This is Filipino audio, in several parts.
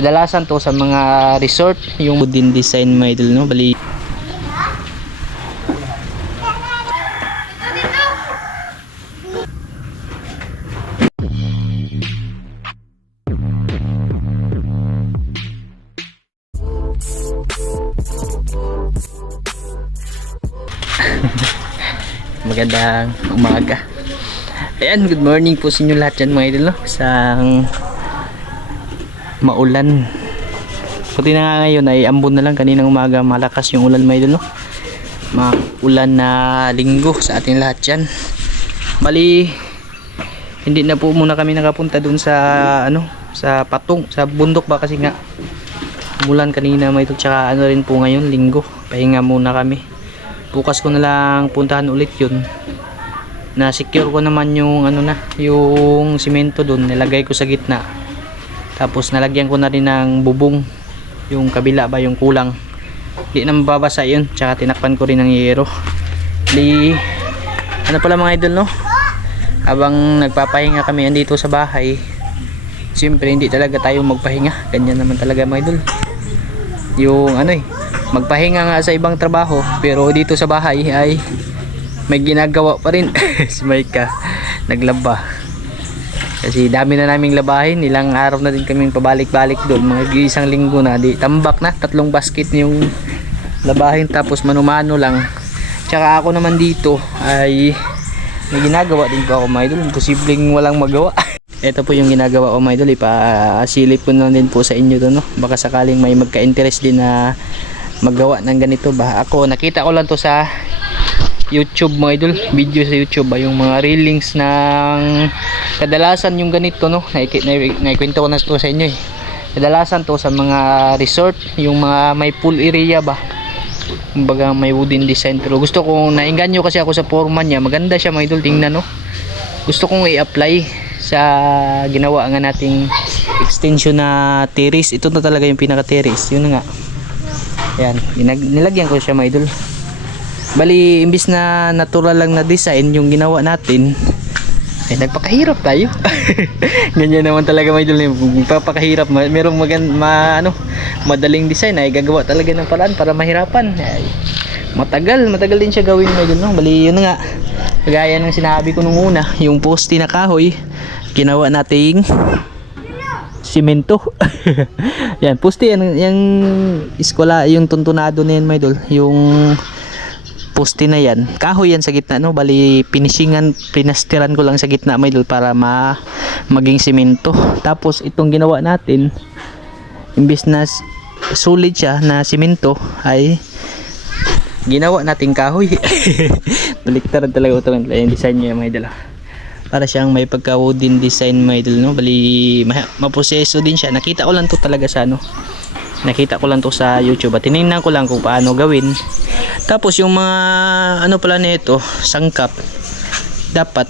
Kadalasan to sa mga resort, yung wooden design mga idol, no? Bali magandang umaga. Ayan, good morning po sa inyo lahat dyan mga idol, no? Isang maulan. Puti na nga ngayon ay ambon na lang. Kaninang umaga malakas yung ulan mga idol, no? Maulan na linggo sa ating lahat dyan. Bali, hindi na po muna kami nakapunta dun sa sa patong, sa bundok ba, kasi nga umulan kanina mga idol. Tsaka rin po ngayon, linggo. Pahinga muna kami. Bukas ko na lang puntahan ulit yun. Na secure ko naman yung yung simento doon, nilagay ko sa gitna. Tapos nalagyan ko na rin ng bubong yung kabila ba, yung kulang. Hindi na mababasa yun. Tsaka tinakpan ko rin ng yero. Di pala mga idol, no? Habang nagpapahinga kami andito sa bahay, siyempre hindi talaga tayo magpahinga. Ganyan naman talaga mga idol. Yung magpahinga nga sa ibang trabaho, pero dito sa bahay ay may ginagawa pa rin. Si Maika naglaba kasi dami na naming labahin. Ilang araw na din kaming pabalik-balik doon, mga isang linggo na. Di tambak na 3 basket yung labahin, tapos mano-mano lang. Tsaka ako naman dito ay may ginagawa din po ako mga idol. Imposibleng walang magawa. Ito po yung ginagawa ko mga idol, ipasilip ko na din po sa inyo doon, no? Baka sakaling may magka-interest din na maggawa ng ganito ba. Ako nakita ko lang to sa YouTube mga idol, video sa YouTube ba, yung mga reelings ng kadalasan yung ganito, no? Naikwento ko na to sa inyo eh. Kadalasan to sa mga resort, yung mga may pool area ba, kumbaga may wooden design. Pero gusto kong nainganyo kasi ako sa forma niya, maganda siya mga idol, tingnan, no? Gusto kong i-apply sa ginawa nga nating extension na terrace. Ito na talaga yung pinaka terrace, yun na nga. Yan, nilagyan ko siya mga idol. Bali, imbis na natural lang na design yung ginawa natin, ay nagpakahirap tayo. Ganyan naman talaga mga idol, magpapakahirap. Merong madaling design ay gagawa talaga ng paraan para mahirapan. Ay, matagal din siya gawin mga idol, no? Bali, yun na nga, kagaya ng sinabi ko nung una, yung poste na kahoy ginawa nating simento. Yan, poste yan, yung iskola, yung tuntunado na yan mga idol, yung poste na yan, kahoy yan sa gitna, no? Bali, pinastiran ko lang sa gitna mga idol para maging simento. Tapos itong ginawa natin, imbis na solid siya na simento, ay ginawa nating kahoy. Baliktaran talaga ito yung design niya mga idol. Para siyang may pagka wooden design mga idol, no? Bali, maproseso din siya. Nakita ko lang to talaga sa nakita ko lang to sa YouTube at tinignan ko lang kung paano gawin. Tapos yung mga pala nito, sangkap, dapat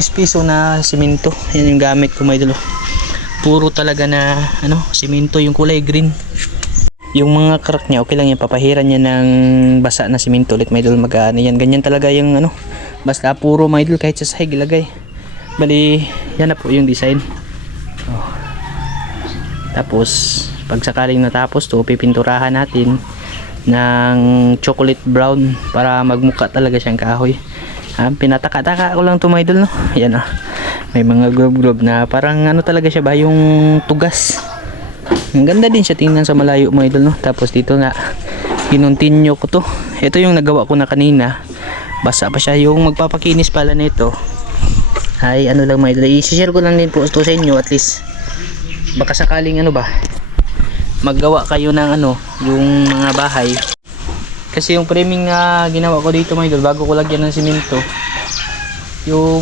espiso na simento. Yan yung gamit ko mga idol. Puro talaga na simento, yung kulay green. Yung mga crack niya, okay lang yan, papahiran niya ng basa na simento ulit mga idol. Yan, ganyan talaga yung basta puro mga idol, kahit sa sahig ilagay. Bali, yan na po yung design. Tapos pag sakaling natapos to, pipinturahan natin ng chocolate brown para magmukha talaga siyang kahoy. Pinataka-taka ko lang to mga idol, no? Yan may mga globe na parang talaga siya ba, yung tugas. Ang ganda din siya tingnan sa malayo mga idol, no? Tapos dito nga kinontinue ko to. Ito yung nagawa ko na kanina, basa pa siya. Yung magpapakinis pala nito ay lang mga idol, i-share ko lang din po ito sa inyo, at least baka sakaling maggawa kayo ng yung mga bahay. Kasi yung framing na ginawa ko dito mga idol, bago ko lagyan ng simento, yung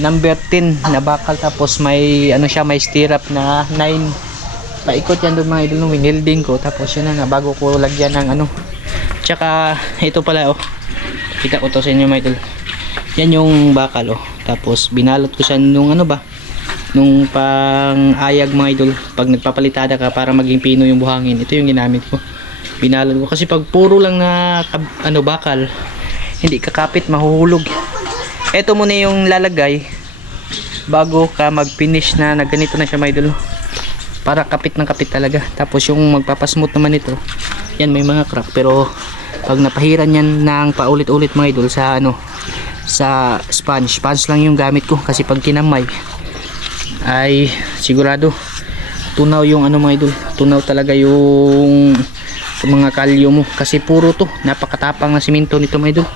number 10 na bakal, tapos may siya, may stirrup na 9 paikot yan doon mga idol, nung winilding ko. Tapos yun na nga, bago ko lagyan ng tsaka ito pala, kita ko to sa inyo mga idol, yan yung bakal, tapos binalot ko siya nung nung pang ayag mga idol, pag nagpapalitada ka para maging pino yung buhangin. Ito yung ginamit ko, binalot ko, kasi pag puro lang na bakal, hindi kakapit, mahuhulog. Ito muna yung lalagay bago ka mag finish na ganito na siya mga idol. para kapit ng kapit talaga. Tapos yung magpapasmooth naman ito, yan may mga crack, pero pag napahiran yan ng paulit-ulit mga idol sa ano, sa sponge lang yung gamit ko, kasi pag kinamay ay sigurado tunaw yung ano mga idol, tunaw talaga yung mga kalyo mo, kasi puro to, napakatapang na simento nito mga idol,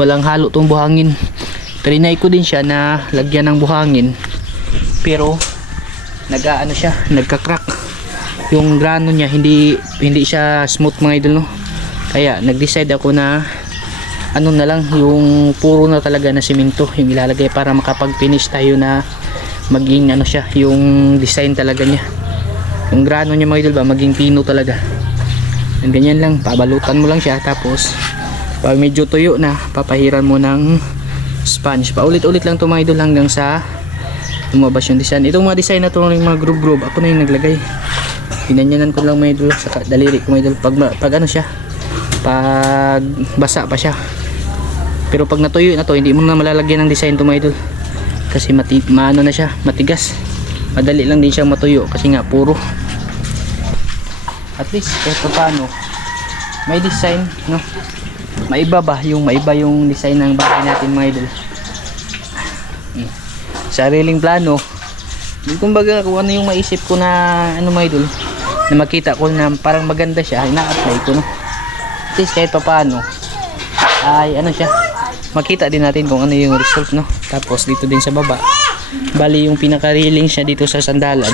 walang halo tong buhangin. Trinay ko din siya na lagyan ng buhangin, pero nag-aano siya, nagka-crack yung grano niya, hindi siya smooth mga idol, no? Kaya nag-decide ako na ano na lang, yung puro na talaga na simento yung ilalagay para makapag-finish tayo na maging ano siya, yung design talaga niya, yung grano niya mga idol ba, maging pino talaga. And ganyan lang, pabalutan mo lang siya, tapos pag medyo tuyo na, papahiran mo ng sponge. Paulit-ulit lang to mga idol hanggang sa lumabas yung design. Itong mga design na to, yung mga groove, ako na yung naglagay. Pinanyanan ko lang mga idol sa daliri ko mga idol. Pag ano siya, pag basa pa siya. Pero pag natuyo na to, hindi mo na malalagyan ng design to mga idol, kasi maano na siya, matigas. Madali lang din siyang matuyo kasi nga puro. At least kahit paano may design, no? Maiba yung design ng bahay natin mga idol. Sariling plano, kumbaga kung ano yung maisip ko na ano mga idol, na makita ko na parang maganda siya, ina-apply ko, no? At least kahit paano ay ano siya, makita din natin kung ano yung result, no? Tapos dito din sa baba, bali yung pinaka-railing siya dito sa sandalan,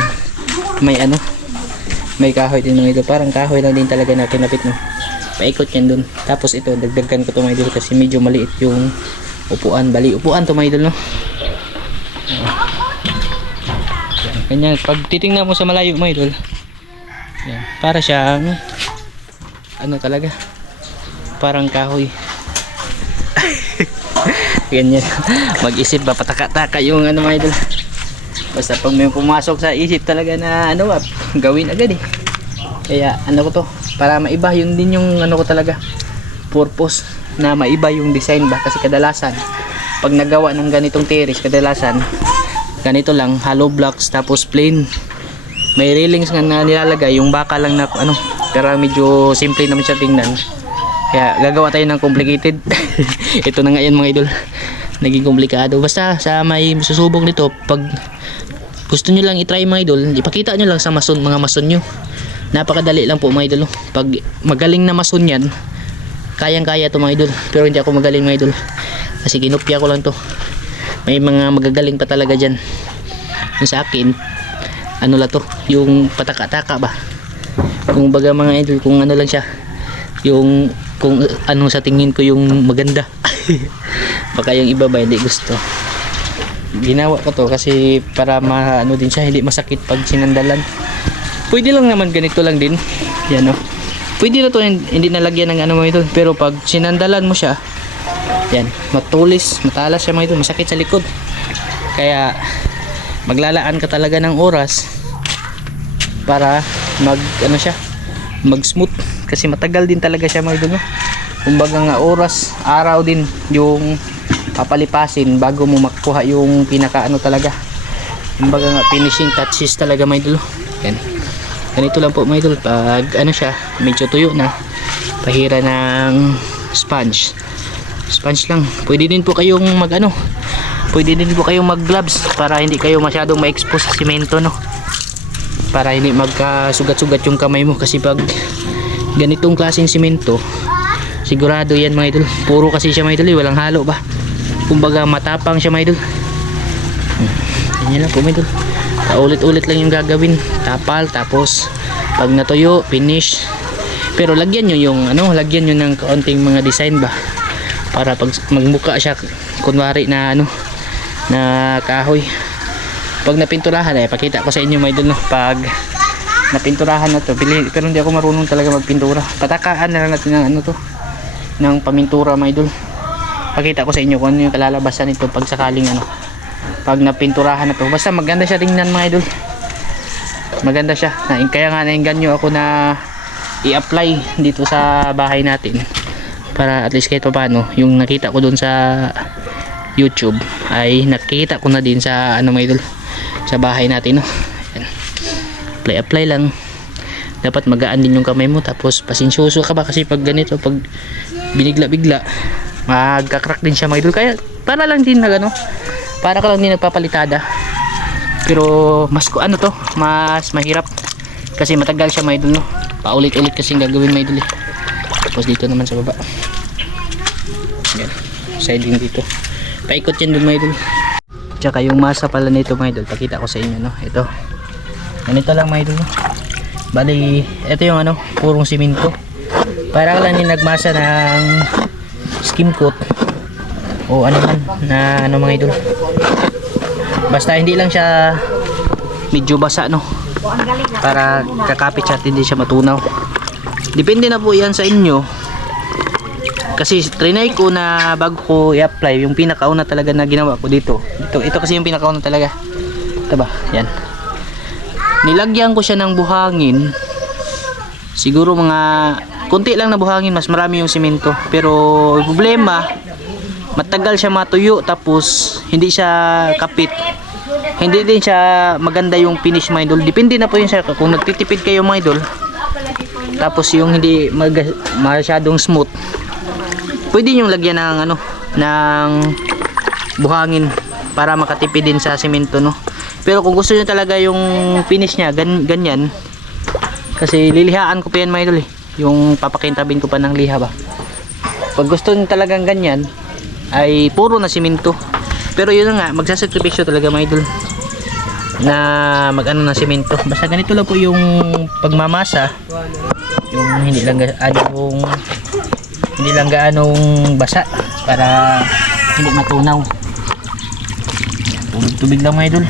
may ano, may kahoy din mga idol, parang kahoy lang din talaga na kinapit, no? Paikot yan dun. Tapos ito, dagdagan ko to mga idol kasi medyo maliit yung upuan. Bali, upuan to mga idol, no? Ganyan, pag titingnan mo sa malayo mga idol, yan, para siyang ano talaga, parang kahoy. Ganyan, mag-isip ba, pataka-taka yung ano mga idol. Basta pag may pumasok sa isip talaga na ano, gawin agad eh. Kaya ano ko to, para maiba, yun din yung ano ko talaga, purpose, na maiba yung design ba. Kasi kadalasan pag nagawa ng ganitong terrace, kadalasan ganito lang, hollow blocks tapos plain. May railings nga na nilalagay, yung baka lang na ano, pero medyo simple naman siya tingnan. Kaya gagawa tayo ng complicated. Ito na nga yan mga idol, naging komplikado. Basta sa may susubok nito, pag gusto nyo lang itry mga idol, ipakita nyo lang sa mason, mga mason nyo. Napakadali lang po mga idol. Pag magaling na mason yan, kayang-kaya to mga idol. Pero hindi ako magaling mga idol, kasi kinopya ko lang to. May mga magagaling pa talaga dyan. Yung sa akin, ano lang to, yung pataka-taka ba. Kung baga mga idol, kung ano lang siya, yung kung ano sa tingin ko yung maganda. Baka yung iba ba hindi gusto. Ginawa ko to kasi para ano din siya, hindi masakit pag sinandalan. Pwede lang naman ganito lang din. Yan, no? Pwede na to, hindi nalagyan ng ano mga ito. Pero pag sinandalan mo siya, yan, matulis, matalas siya mga ito, masakit sa likod. Kaya maglalaan ka talaga ng oras para mag ano siya, mag smooth, kasi matagal din talaga siya mga ito, no? Kumbaga nga oras, araw din yung papalipasin bago mo makuha yung pinaka ano talaga. Kumbaga nga finishing touches talaga mga idol. Yan. Ganito lang po mga idol, pag ano siya, medyo tuyo na, pahira ng sponge lang. Pwede din po kayong mag ano, pwede din po kayong mag gloves para hindi kayo masyadong ma-expose sa simento, no? Para hindi magkasugat-sugat yung kamay mo, kasi pag ganitong klaseng simento, sigurado yan mga idol, puro kasi siya mga idol, walang halo ba, kumbaga matapang siya mga idol. Ganyan lang po mga idol, paulit-ulit lang yung gagawin, tapal, tapos pag natuyo, finish. Pero lagyan nyo yung ano, lagyan nyo ng kaunting mga design ba, para pag magmuka siya kunwari na ano, na kahoy. Pag napinturahan, pakita ko sa inyo mga idol, no? Pag napinturahan na to, pero hindi ako marunong talaga magpintura, patakaan na lang natin ng ano to, ng pamintura mga idol. Pakita ko sa inyo kung ano yung kalalabasan nito pag sakaling ano, pag napinturahan na to. Basta maganda siya tingnan mga idol, maganda siya. Kaya nga nainganyo ako na i-apply dito sa bahay natin, para at least kahit paano yung nakita ko dun sa YouTube ay nakita ko na din sa ano mga idol, sa bahay natin, no? Yan. apply lang. Dapat magaan din yung kamay mo, tapos pasensyoso ka ba kasi pag ganito, pag binigla-bigla magka-crack din siya mga idol. Kaya para lang din na ano, para ka lang din nagpapalitada. Pero mas mas mahirap kasi matagal siya mga idol, no? Paulit-ulit kasi gagawin mga idol. Tapos dito naman sa baba. Yan. Siding dito. Paikot yan dun mga idol. Tsaka yung masa pala nito mga idol, pakita ko sa inyo, no? Ito. Ganito lang mga idol, no? Bali, ito yung purong simento. Para lang din nagmasa ng skim coat o ano man na mga idol. Basta hindi lang siya medyo basa, no? Para kakapit siya at hindi siya matunaw. Depende na po yan sa inyo. Kasi trinay ko na bago ko i-apply, yung pinakauna talaga na ginawa ko dito. Ito kasi yung pinakauna talaga. Ito ba? Yan. Nilagyan ko siya ng buhangin. Siguro mga konti lang na buhangin, mas marami yung simento. Pero problema, matagal siya matuyo, tapos hindi siya kapit. Hindi din siya maganda yung finish mga idol. Depende na po yun, sir, kung nagtitipid kayo mga idol. Tapos yung hindi masyadong smooth, pwede nyo lagyan ng ng buhangin para makatipid din sa simento, no? Pero kung gusto nyo talaga yung finish nya ganyan, kasi lilihaan ko pa yan mga idol, yung papakintabin ko pa ng liha ba. Pag gusto nyo talagang ganyan ay puro na simento. Pero yun nga, magsasakripisyo talaga mga idol na na simento. Basta ganito lang po yung pagmamasa, yung hindi lang gaanong basa para hindi matunaw. Tubig lang mga idol.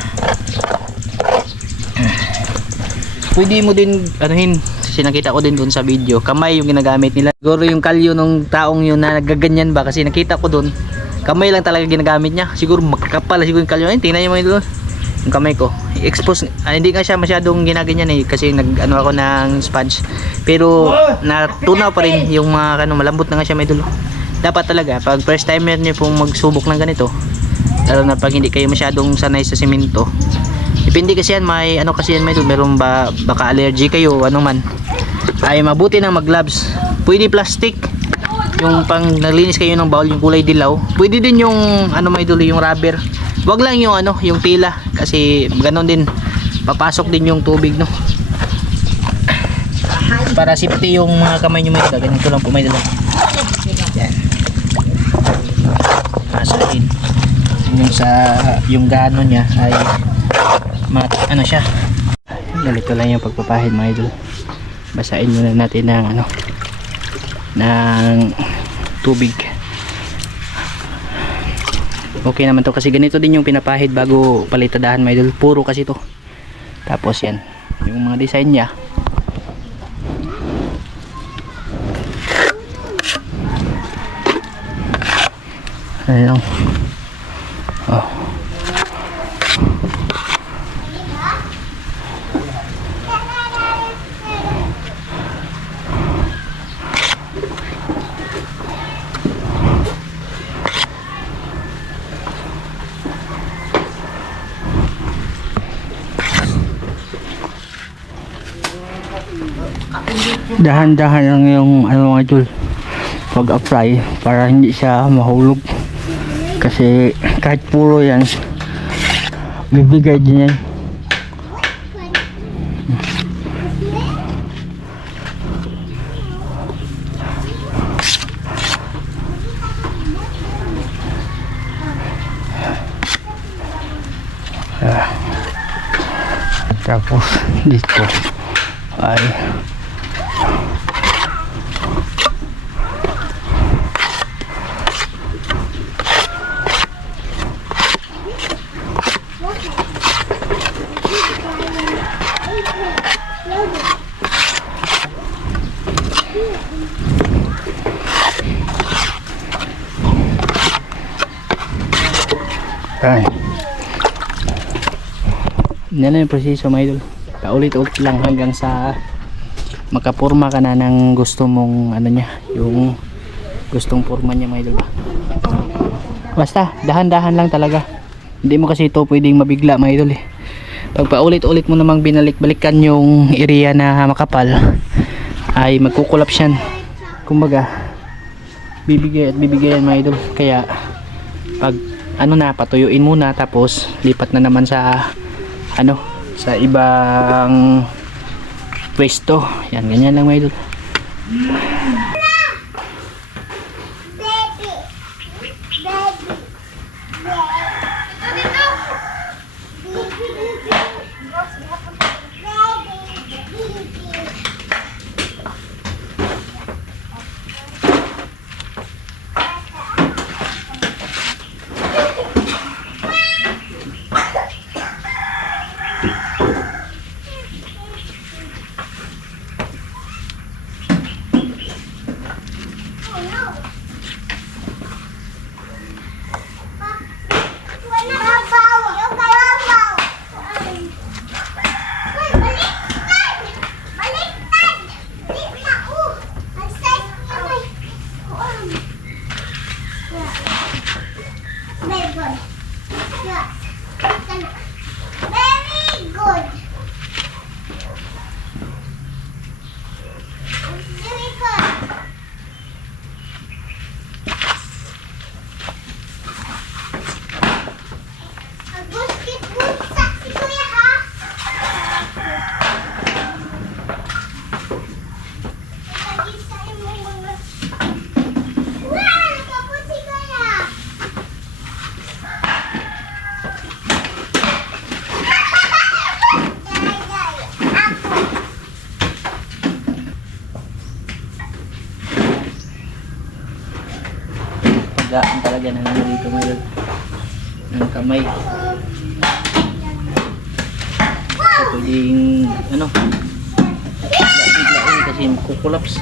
Pwede mo din kasi nakita ko din doon sa video, kamay yung ginagamit nila. Siguro yung kalyo ng taong yun na nagaganyan ba, kasi nakita ko doon kamay lang talaga ginagamit niya. Siguro makakapal siguro yung kalyo. Ayun, tingnan niyo mga idol, yung kamay ko expose. Hindi nga siya masyadong ginaganyan kasi ako ng sponge, pero natunaw pa rin yung mga malambot na nga siya mga idol. Dapat talaga pag first timer niyo pong magsubok ng ganito, lalo na pag hindi kayo masyadong sanay sa simento, depende kasi yan, may kasi yan, may meron ba baka allergy kayo man, ay mabuti na mag gloves. Pwede plastic, yung pang naglinis kayo ng bowl, yung kulay dilaw. Pwede din yung may idol, yung rubber. Wag lang yung yung tila, kasi ganoon din papasok din yung tubig, no? Para safety yung mga kamay nyo, may idol. Ganito lang po may idol. Yan. Masahin yung yung gano niya ay siya. Ganito lang yung pagpapahid mga idol. Basahin muna natin ng ng tubig. Okay naman to kasi ganito din yung pinapahid bago palitadahan mga idol. Puro kasi to. Tapos yan yung mga design niya. Ayun. Oh. Dahan-dahan lang yung mga idol pag-apply para hindi siya mahulog, kasi kahit puro yan bibigay din yan. Tapos dito ay yan na yung proseso mga idol. Paulit-ulit lang hanggang sa makapurma ka na ng gusto mong yung gustong forma niya mga idol ba. Basta dahan-dahan lang talaga, hindi mo kasi ito pwedeng mabigla mga idol Pag paulit-ulit mo namang binalik-balikan yung area na makapal, ay magkukulap yan. Kumbaga, bibigay at bibigay yan mga idol. Kaya pag ano na, patuyuin muna, tapos lipat na naman sa ano, sa ibang pwesto. Yan, ganyan lang mga idol. Gaan talaga ng ano dito ngayon, ng kamay. So, pwedeng ano, biglain kasi kukulaps.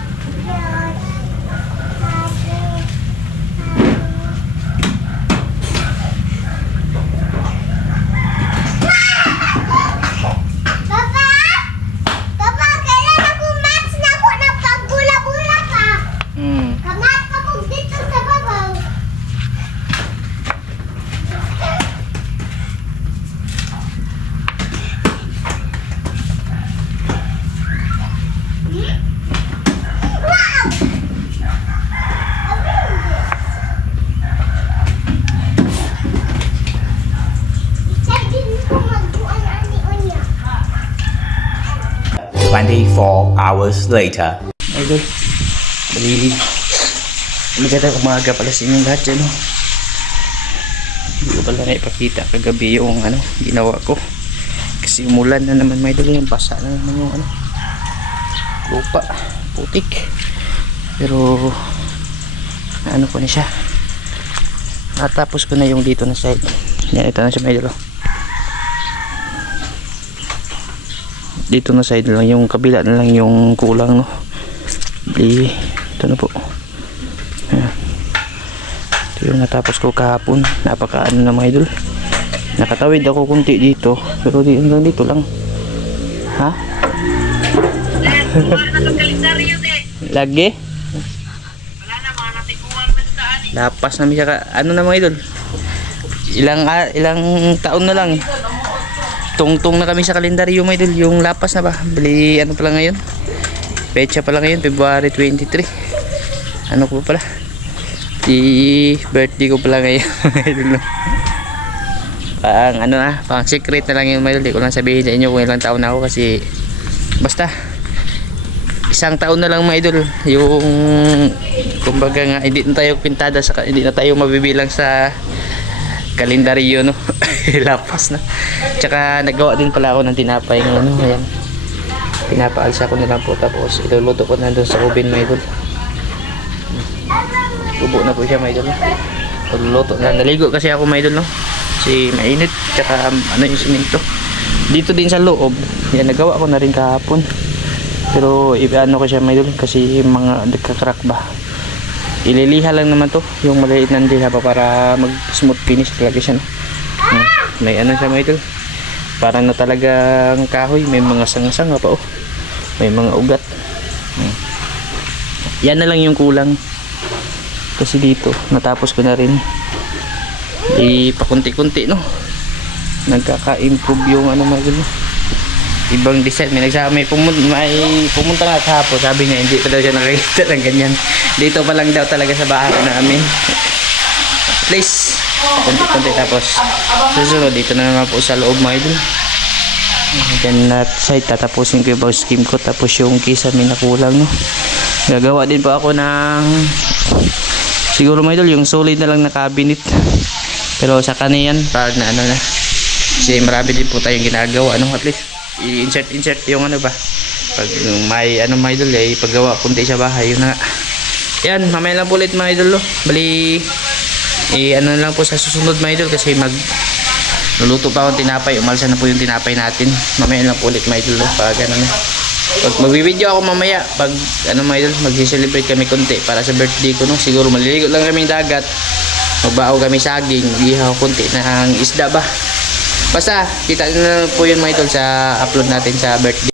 Hours later. Idol, magandang umaga pala sa inyong lahat dyan, no? Hindi ko pala naipakita kagabi yung ano, ginawa ko kasi umulan na naman mga idol, yung basa na naman yung ano, lupa, putik, pero ano ko na siya, natapos ko na yung dito na side. Yan, ito na siya mga idol. Dito na side lang, yung kabila na lang yung kulang, no? Ito na po. Ayan. Ito yung natapos ko kahapon. Napaka ano na mga idol, nakatawid ako kunti dito, pero hanggang dito lang. Ha? Lagi? Lapas na siya ka, ano na mga idol, ilang taon na lang, tungtong na kami sa kalendaryo mga idol, yung lapas na ba, bali ano pala ngayon, pecha pala ngayon, February 23, ano ko pala, di birthday ko pala ngayon idol, no? Pang ano na, pang secret na lang yun mga idol, di ko lang sabihin sa inyo kung ilang taon na ako, kasi basta isang taon na lang mga idol, yung kumbaga nga hindi na tayo pintada sa, hindi na tayo mabibilang sa kalendaryo, no? Lapas na. Tsaka nagawa din pala ako ng tinapay ng ano, ayan, pinapaalsa ko na lang po, tapos iluluto ko na doon sa oven mga idol. Tubo na po siya mga idol, iluluto na, naligo kasi ako mga idol, no? Kasi mainit, tsaka ano yung siminto dito din sa loob, yan, nagawa ko na rin kahapon, pero ano ko siya mga idol, kasi mga nagkakrak ba, ililiha lang naman to, yung maliit na liha pa para mag smooth finish talaga siya, no? May ano siya mga idol, parang na talagang kahoy, may mga sanga-sanga pa, oh, may mga ugat. Yan na lang yung kulang, kasi dito natapos ko na rin ipakunti-kunti, no? nagkaka-improve yung ano mga idol. Ibang design, may pumunta nga kahapon, sabi niya hindi pa daw siya nakakita ng ganyan. Dito pa lang daw talaga sa bahay namin. At least konti-konti, tapos susunod dito na naman po sa loob mga idol. Diyan na side, tatapusin ko yung skim ko, tapos yung kisame na kulang, no. Gagawa din po ako ng siguro mga idol yung solid na lang na cabinet, pero sa kaniyan pag na ano na, kasi marami din po tayong ginagawa, ano, at least i-insert yung ano ba, pag may ano mga idol ay paggawa kunti sa bahay, yun na nga. Yan, mamaya lang po ulit mga idol, no. Bali ano lang po sa susunod mga idol, kasi luluto pa akong tinapay, umalsa na po yung tinapay natin. Mamaya lang po ulit mga idol, no. Pag ano na, pag magbibideo ako mamaya, pag ano mga idol, mag-celebrate kami kunti para sa birthday ko, no. Siguro maliligo lang kaming dagat, magbao kami saging, ihaw kunti ng isda ba. Basta kita nyo na po yun mga idol sa upload natin sa birthday.